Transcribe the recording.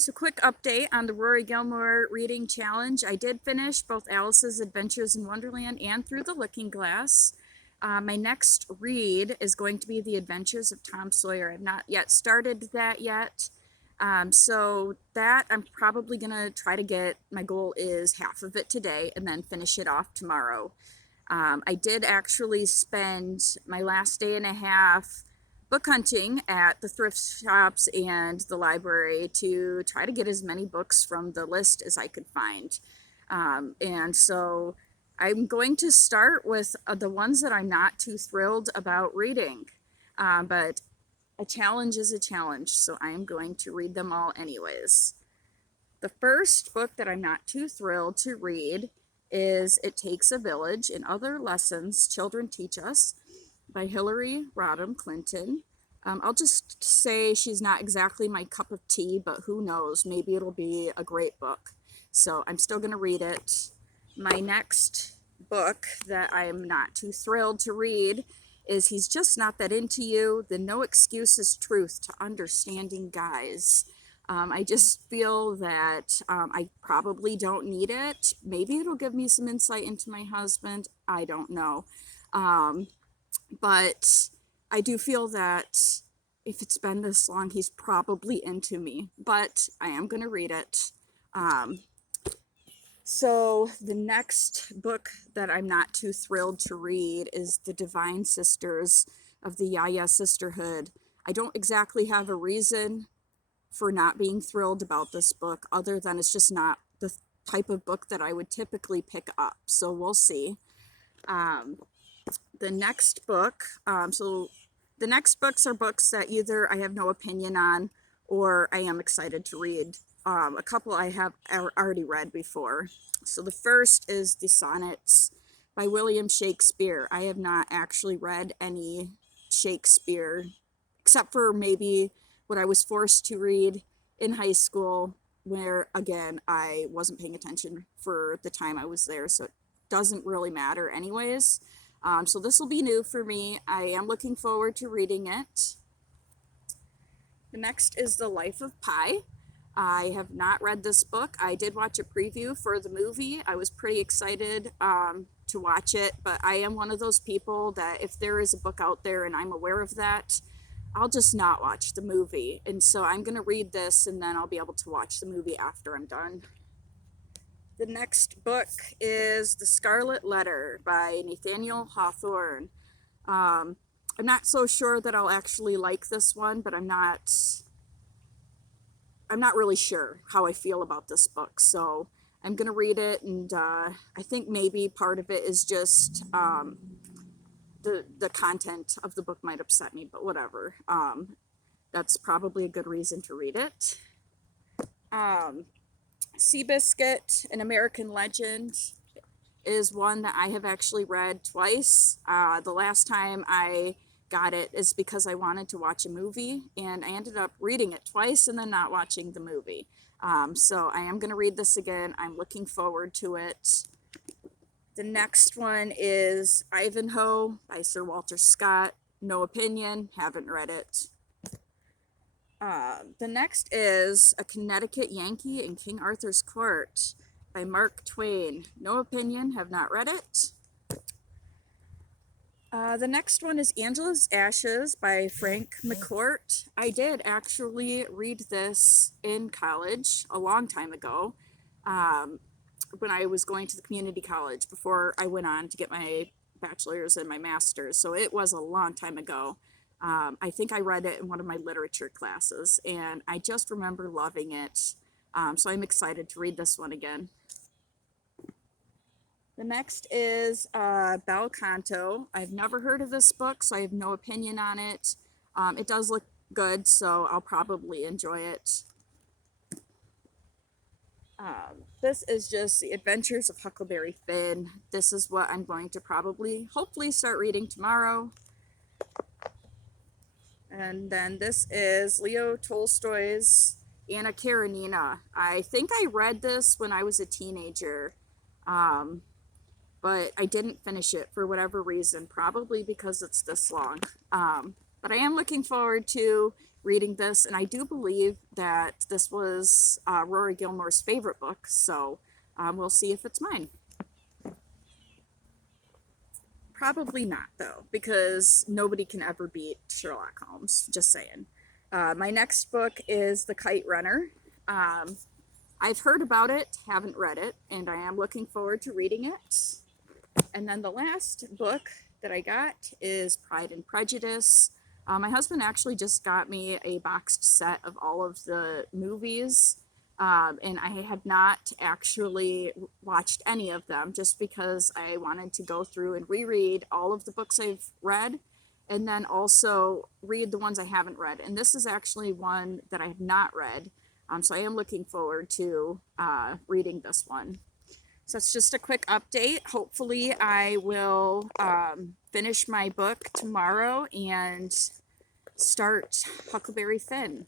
So quick update on the Rory Gilmore reading challenge. I did finish both Alice's Adventures in Wonderland and Through the Looking Glass. My next read is going to be The Adventures of Tom Sawyer. I've not yet started that yet. So that I'm probably going to try to get, my goal is half of it today and then finish it off tomorrow. I did actually spend my last day and a half book hunting at the thrift shops and the library to try to get as many books from the list as I could find. And so I'm going to start with the ones that I'm not too thrilled about reading. But a challenge is a challenge, so I am going to read them all anyways. The first book that I'm not too thrilled to read is It Takes a Village and Other Lessons Children Teach Us by Hillary Rodham Clinton. I'll just say she's not exactly my cup of tea, but who knows, maybe it'll be a great book. So I'm still going to read it. My next book that I'm not too thrilled to read is He's Just Not That Into You, The No Excuses Truth to Understanding Guys. I just feel that I probably don't need it. Maybe it'll give me some insight into my husband. I don't know. But I do feel that if it's been this long, he's probably into me. But I am going to read it. So the next book that I'm not too thrilled to read is The Divine Sisters of the Yaya Sisterhood. I don't exactly have a reason for not being thrilled about this book, other than it's just not the type of book that I would typically pick up. So we'll see. The next book, so the next books are books that either I have no opinion on or I am excited to read. A couple I have already read before. So the first is The Sonnets by William Shakespeare. I have not actually read any Shakespeare, except for maybe what I was forced to read in high school, where, again, I wasn't paying attention for the time I was there, so it doesn't really matter anyways. So this will be new for me. I am looking forward to reading it. The next is The Life of Pi. I have not read this book. I did watch a preview for the movie. I was pretty excited to watch it, but I am one of those people that if there is a book out there and I'm aware of that, I'll just not watch the movie. And so I'm going to read this and then I'll be able to watch the movie after I'm done. The next book is The Scarlet Letter by Nathaniel Hawthorne. I'm not so sure that I'll actually like this one, but I'm not really sure how I feel about this book. So I'm going to read it, and I think maybe part of it is just the content of the book might upset me, but whatever. That's probably a good reason to read it. Seabiscuit, An American Legend, is one that I have actually read twice. The last time I got it is because I wanted to watch a movie, and I ended up reading it twice and then not watching the movie. So I am going to read this again. I'm looking forward to it. The next one is Ivanhoe by Sir Walter Scott. No opinion, haven't read it. The next is A Connecticut Yankee in King Arthur's Court by Mark Twain. No opinion, have not read it. The next one is Angela's Ashes by Frank McCourt. I did actually read this in college a long time ago, when I was going to the community college before I went on to get my bachelor's and my master's. So it was a long time ago. I think I read it in one of my literature classes, and I just remember loving it. So I'm excited to read this one again. The next is Bel Canto. I've never heard of this book, so I have no opinion on it. It does look good, so I'll probably enjoy it. This is just The Adventures of Huckleberry Finn. This is what I'm going to hopefully start reading tomorrow. And then this is Leo Tolstoy's Anna Karenina. I think I read this when I was a teenager, but I didn't finish it for whatever reason, probably because it's this long. But I am looking forward to reading this, and I do believe that this was Rory Gilmore's favorite book, so we'll see if it's mine. Probably not, though, because nobody can ever beat Sherlock Holmes, just saying. My next book is The Kite Runner. I've heard about it, haven't read it, and I am looking forward to reading it. And then the last book that I got is Pride and Prejudice. My husband actually just got me a boxed set of all of the movies, and I had not actually watched any of them just because I wanted to go through and reread all of the books I've read and then also read the ones I haven't read. And this is actually one that I have not read. So I am looking forward to reading this one. So it's just a quick update. Hopefully I will finish my book tomorrow and start Huckleberry Finn.